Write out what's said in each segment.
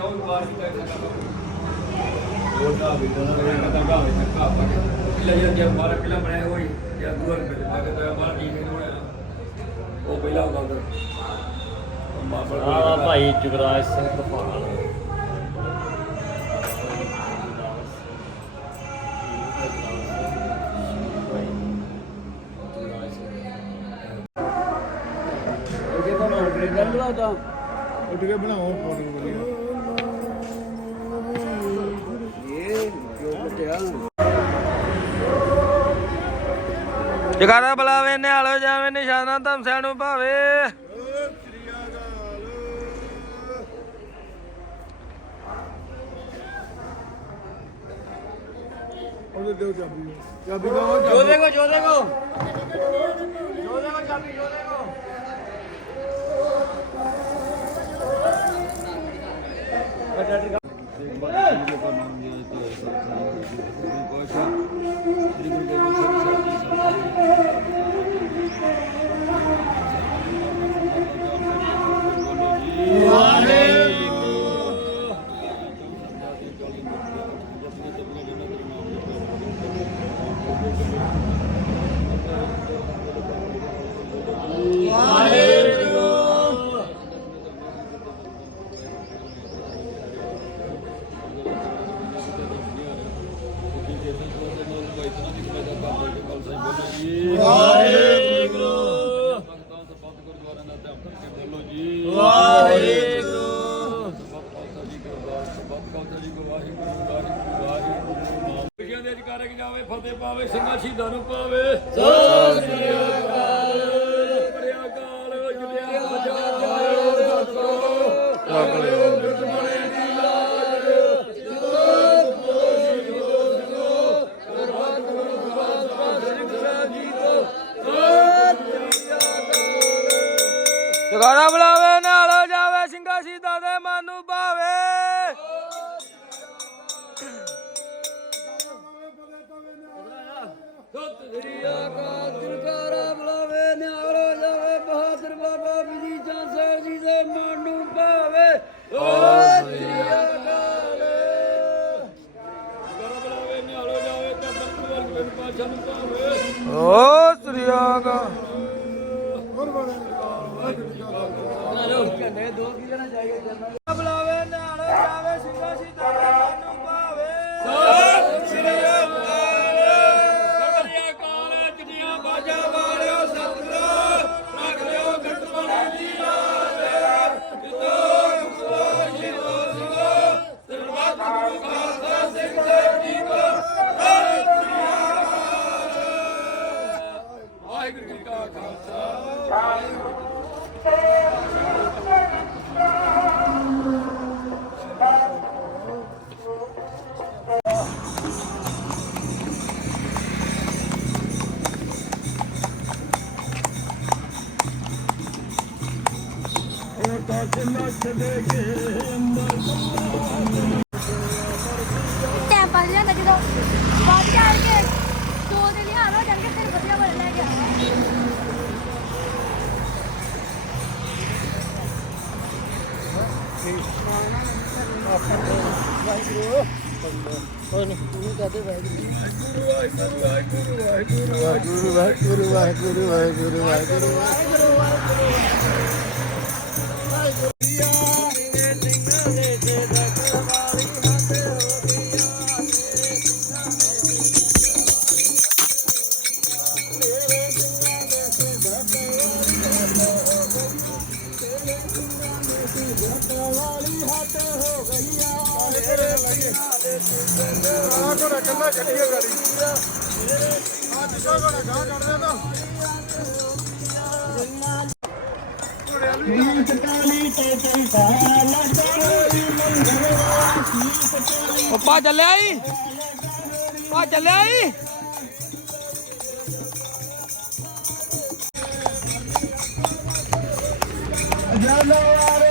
ਜਾਓ ਬਾਹਰ ਵੀ ਕਰ ਸਕਦਾ ਉਹ ਦਾ ਵੀ ਤਾਂ ਮੇਰੇ ਕਦਾ ਗਾ ਵਿੱਚ ਕਾ ਪਾ ਪਹਿਲਾਂ ਜਿਹੜਾ ਜੇ ਬਾਹਰ ਪਹਿਲਾਂ ਬਣਾਇਆ ਹੋਈ ਜਾਂ ਦੂਰ ਪਹਿਲੇ ਲੱਗਦਾ ਬਾਹਰ ਠੀਕ ਨਹੀਂ ਹੋਇਆ ਉਹ ਪਹਿਲਾਂ ਗੱਲ ਆ ਭਾਈ ਜੁਗਰਾਜ ਸਿੰਘ ਤਪਾਲ ਇਹ ਤਾਂ ਮੈਂ ਬ੍ਰੇਕ ਕਰ ਲਾ ਤਾਂ ਉੱਠ ਕੇ ਬਣਾਓ। ਫੋਟੋ ਵਧੀਆ ਜਗਾਰਾ ਬੁਲਾਵੇ ਨਿਹਾਲੋ ਜਾਵੇ ਨਿਸ਼ਾਨਾ ਧਮਸਿਆਂ ਨੂੰ ਭਾਵੇ। ਉਹਦੇ ਦਿਓ ਚਾਬੀ। ਚਾਬੀ ਕੋ ਜੋ ਦੇਖੋ ਜੋ ਦੇਖੋ। ਜੋ ਦੇਖੋ ਚਾਬੀ ਜੋ ਦੇਖੋ। ਵਿਸ਼ਿਆਂ ਟਾਈਮ ਪਾ ਲਿਆਂਦਾ ਜਦੋਂ ਬਾਅਦ ਜਾਣਗੇ ਦੋ ਦਿਨ ਲਿਆਣ ਹੋ ਜਾਣਗੇ ਫਿਰ ਵਧੀਆ ਬਣ ਲੈ ਗਿਆ ਵਾਹਿਗੁਰੂ। ਵਾਹਿਗੁਰੂ। ਵਾਹਿਗੁਰੂ। ਵਾਹਿਗੁਰੂ। ਵਾਹਿਗੁਰੂ। ਆ ਕੋੜਾ ਕੱਲਾ ਚੱਲੀਏ ਗਾੜੀ। ਆ ਦਿਸ਼ਾ ਕੋੜਾ ਗਾਂ ਕੱਢਦੇ ਨਾ ਨੀਤ ਕਾਲੀ ਤੇ ਚਲਦਾ ਲਗਾਈ ਮੰਗਵਾ ਪਾ ਚੱਲਿਆ ਈ। ਪਾ ਚੱਲਿਆ ਈ। ਜਾਨਵਾਰੇ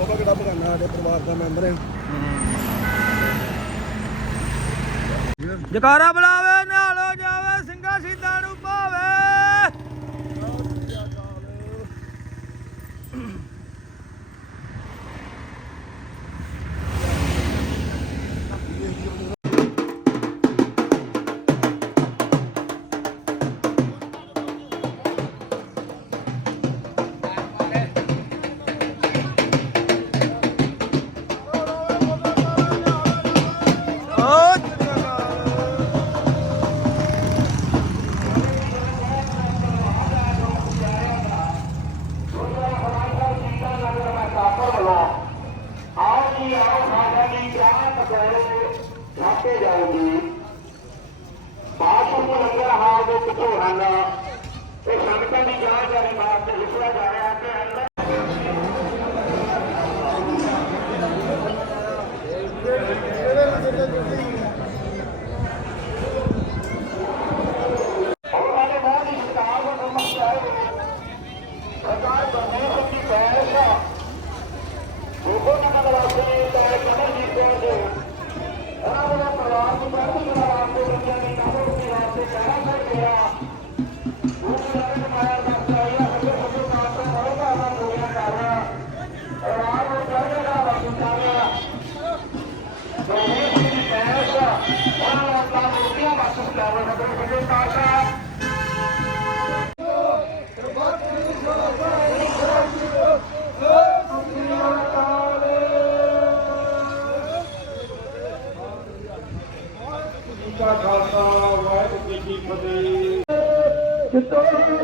ਬਾਬਾ ਕਿਹੜਾ ਬਗਾਨਾ ਸਾਡੇ ਪਰਿਵਾਰ ਦਾ ਮੈਂਬਰ ਹੈ ਜਕਾਰਾ ਬੁਲਾਵੇ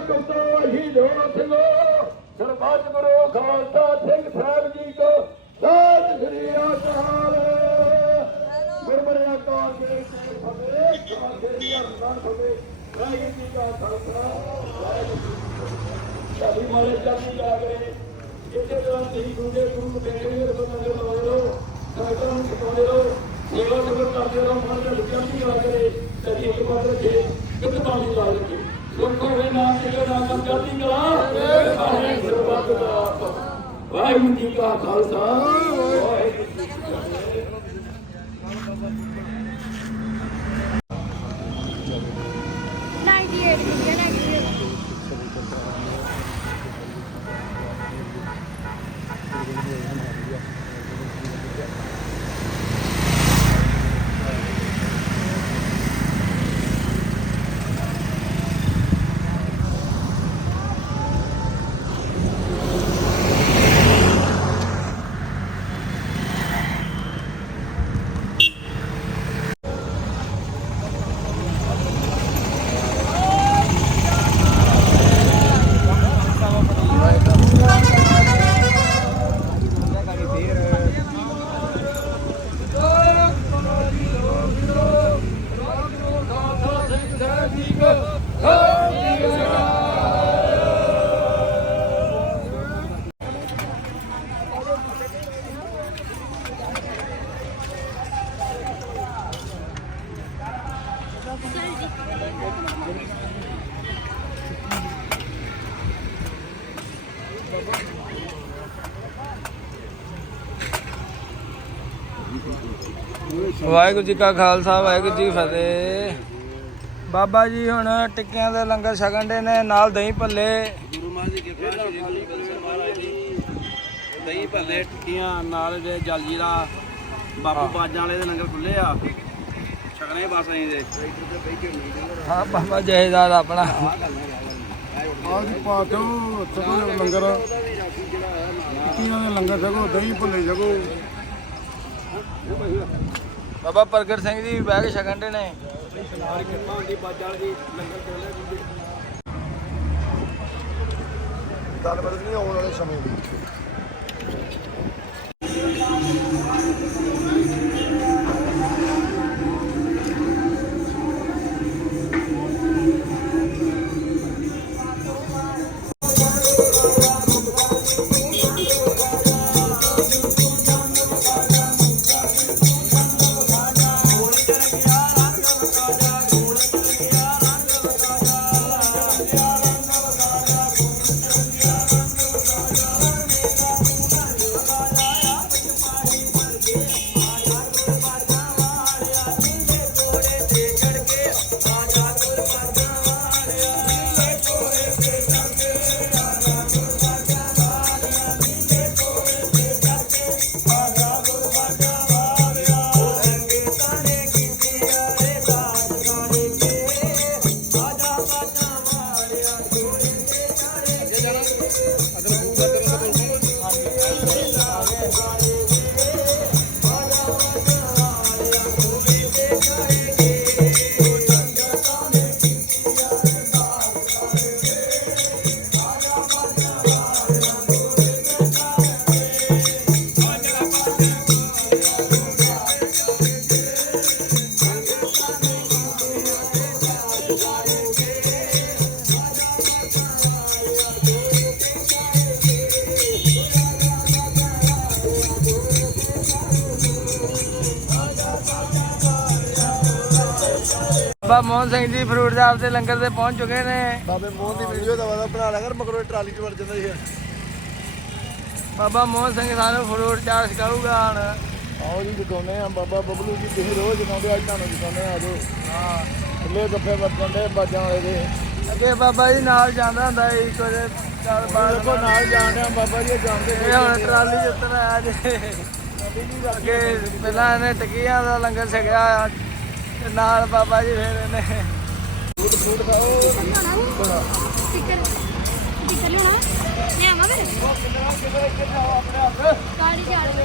ਕਿਤੋਂ ਹੀ ਜੋ ਸਿੰਘੋ ਸਰਬੱਤ ਗੁਰੂ ਖਾਲਸਾ ਸਿੰਘ ਸਾਹਿਬ ਜੀ ਕੋ। ਸਤਿ ਸ੍ਰੀ ਅਕਾਲ ਗੁਰਮਰਿਆ ਕਾਲ ਦੇ ਫਤਿਹ ਖਾਲਸੇ ਦੀ ਅਰਦਾਸ ਵਾਹਿਗੁਰੂ ਜੀ ਕਾ ਖਾਲਸਾ, ਵਾਹਿਗੁਰੂ ਜੀ ਮਾਰੇ ਚਾਹੀ ਜਾ ਇੱਥੇ ਜਦੋਂ ਤੁਸੀਂ ਗੁਰੂ ਦੇ ਦੇ ਹੋਵੇ ਨਾਮ ਤੇ ਨਾਮ ਚੜ੍ਹਦੀ ਵਾਹਿਗੁਰੂ ਜੀ ਕਾ ਖਾਲਸਾ। ਵਾਹਿਗੁਰੂ ਜੀ ਕੀ ਫਤਿਹ ਵਾਹਿਗੁਰੂ ਜੀ ਕਾ ਖਾਲਸਾ ਵਾਹਿਗੁਰੂ ਜੀ ਫਤਿਹ। ਬਾਬਾ ਜੀ ਹੁਣ ਟਿੱਕਿਆਂ ਦੇ ਲੰਗਰ ਛਕਣ ਦੇ ਨੇ ਨਾਲ ਦਹੀਂ ਭੱਲੇ। ਗੁਰੂ ਮਹਾਰਾਜ ਦੀ ਕਿਰਪਾ ਸ਼੍ਰੀ ਗੁਰੂ ਮਹਾਰਾਜ ਦੀ ਦਹੀਂ ਭੱਲੇ ਟਿੱਕੀਆਂ ਨਾਲ ਦੇ ਜਲ ਜੀਰਾ ਬਾਪੂ ਬਾਜਾਂ ਵਾਲੇ ਦੇ ਲੰਗਰ ਖੁੱਲੇ ਆ। ਛਕਣੇ ਬਸ ਅਸੀਂ ਦੇ ਹਾਂ ਬਾਬਾ ਜਹੇਦਾਰ ਆਪਣਾ। ਆਹ ਜੀ ਪਾ ਦਿਓ ਸਭੋ ਲੰਗਰ। ਟਿੱਕੀਆਂ ਦੇ ਲੰਗਰ ਛਕੋ ਦਹੀਂ ਭੁੱਲੇ ਛਕੋ। ਬਾਬਾ ਪ੍ਰਗਟ ਸਿੰਘ ਜੀ ਬਹਿ ਕੇ ਛਕਣ ਦੇ ਨੇ। ਗੱਲ ਬਦਲਣੀ ਆਉਣ ਵਾਲੇ ਸਮੇਂ ਦੀ ਬਾਬਾ ਮੋਹਨ ਸਿੰਘ ਜੀ ਫਰੂਟ ਸਾਹਿਬ ਦੇ ਲੰਗਰ ਤੇ ਪਹੁੰਚ ਚੁੱਕੇ ਨੇ। ਬਾਬੇ ਮੋਹਨ ਦੀ ਵੀਡੀਓ ਦਾ ਵਾਦਾ ਬਣਾ ਲਿਆ ਕਰ ਮਗਰੋਂ ਇਹ ਟਰਾਲੀ 'ਚ ਵੜ ਜਾਂਦਾ ਸੀ। ਬਾਬਾ ਮੋਹਨ ਸਿੰਘ ਸਾਨੂੰ ਫਰੂਟ ਚਾਟ ਸਿਖਾਊਗਾ ਹੁਣ। ਆਓ ਜੀ ਦਿਖਾਉਂਦੇ ਆ ਬਾਬਾ ਬਬਲੂ ਜੀ ਤੁਸੀਂ ਰੋਜ਼ ਦਿਖਾਉਂਦੇ ਅੱਜ ਤੁਹਾਨੂੰ ਦਿਖਾਉਂਦੇ ਆ ਆਜੋ ਹਾਂ। ਖੁੱਲੇ ਗੱਫੇ ਵਰਤਣ ਦੇ ਬਾਜਾਂ ਵਾਲੇ ਦੇ। ਅੱਗੇ ਬਾਬਾ ਜੀ ਨਾਲ ਜਾਂਦਾ ਹੁੰਦਾ ਸੀ ਕੁਝ ਚੱਲ ਬਾਅਦ ਦੇਖੋ ਨਾਲ ਜਾਣ ਆ ਬਾਬਾ ਜੀ ਜਾਣਦੇ ਇਹ ਹੁਣ ਟਰਾਲੀ ਚ ਉਤਰ ਆਇਆ ਜੇ ਅੱਗੇ ਪਹਿਲਾਂ ਇਹਨੇ ਟਕੀਆਂ ਦਾ ਲੰਗਰ ਛਕਿਆ ਆ ਤੇ ਨਾਲ ਬਾਬਾ ਜੀ ਫਿਰ ਇਹਨੇ। ਲਿਆਉਣਾ ਸਟicker ਸਟicker ਲਿਆਉਣਾ। ਲਿਆਵਾਂ ਫਿਰ। ਗਾੜੀ ਜਾ ਰਹੀ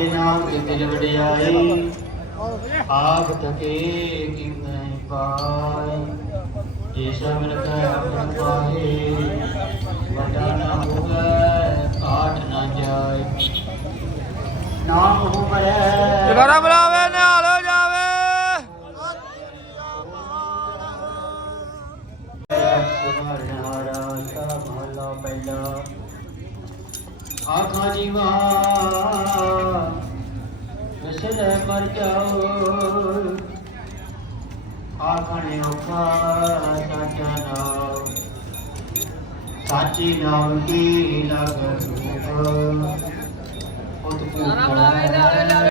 ਸਾਚੇ ਨਾਮ ਦਿਲ ਵਡਿਆਈ ਆਪ ਤਕੇ ਕਿ ਨਹੀਂ ਪਾਈ ਜੇ ਸ਼ਮਨ ਕੈ ਆਪਨ ਪਾਹੇ ਵਟਾ ਨਾ ਹੋਵੇ ਆਠ ਨਾ ਜਾਏ। ਨਾਮ ਹੋਵੇ। ਜਗਰਾ ਬੁਲਾਵੇ ਨਿਹਾਲੋ ਜਾਵੇ। ਆਖਾ ਜੀਵਾ ਨਸਲ ਮਰ ਜਾਓ ਆਖਣੇ ਔਖਾ ਸਾਚਾ ਨਾਮ ਸਾਚੀ ਨਾਮ ਕੀ ਲਗ ਰੂਪ। ਉਤ ਨਾਮ ਨਾਮ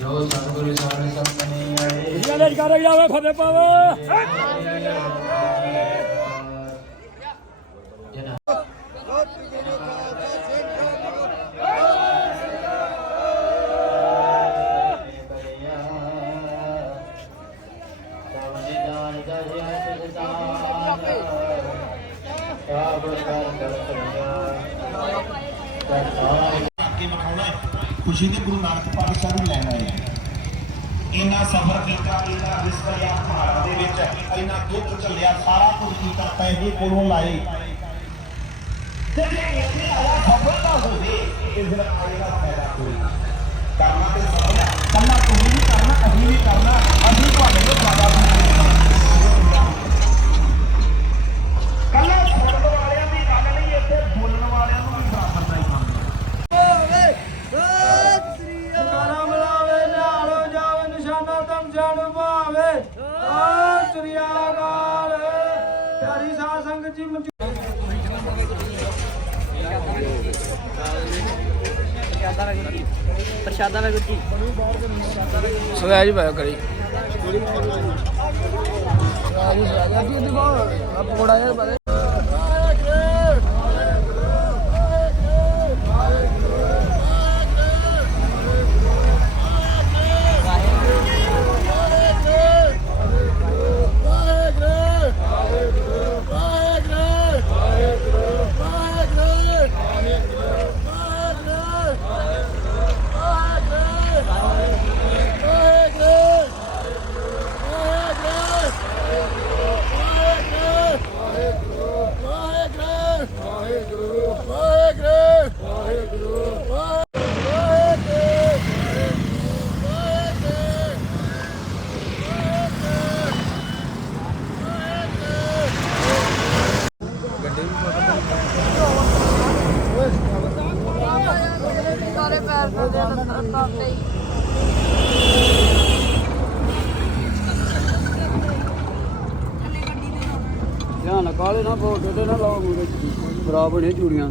ਜੋ ਸਤਿਗੁਰੂ ਸਾਧ ਸੰਤਨੇ ਆਏ ਜਲੇ ਕਰ ਜਾਵੇ ਫਤਿਹ ਪਾਵੇ ਖੁਸ਼ੀ ਦੇ ਗੁਰੂ ਨਾਨਕ ਪਾਤਸ਼ਾਹ ਨੂੰ ਲੈਣ ਆਏ ਆ। ਇੰਨਾ ਸਫ਼ਰ ਕੀਤਾ, ਇੰਨਾ ਰਿਸਕ ਪਹਾੜਾਂ ਦੇ ਵਿੱਚ, ਇੰਨਾ ਦੁੱਖ ਚੱਲਿਆ ਸਾਰਾ ਕੁਝ ਕੀਤਾ, ਪੈਸੇ ਕੋਲੋਂ ਲਾਏ। ਤੇ ਜੇ ਇੱਥੇ ਆਇਆ ਸਫਲ ਹੋਵੇ ਇਸ ਦਿਨ ਆਏ ਫਾਇਦਾ ਕੋਈ ਸਦਾ ਪਾਇਆ ਕਰੀ ਆਜੀ ਸਾਗਾ ਦੀ ਦਿਖਾ ਆ ਪਕੌੜਾ ਯਾਰ ਬਾਰੇ ਸਾਰੇ ਪੈਰ ਦੇ ਅੰਦਰ ਹੀ ਧਿਆਨ ਕਾਲੇ ਨਾ ਫੋਟੋ ਤੇ ਨਾ ਲਾਓ ਮੂਰੇ ਖਰਾਬ ਹੋਣੇ ਚੂੜੀਆਂ।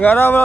ਹੋਇਆ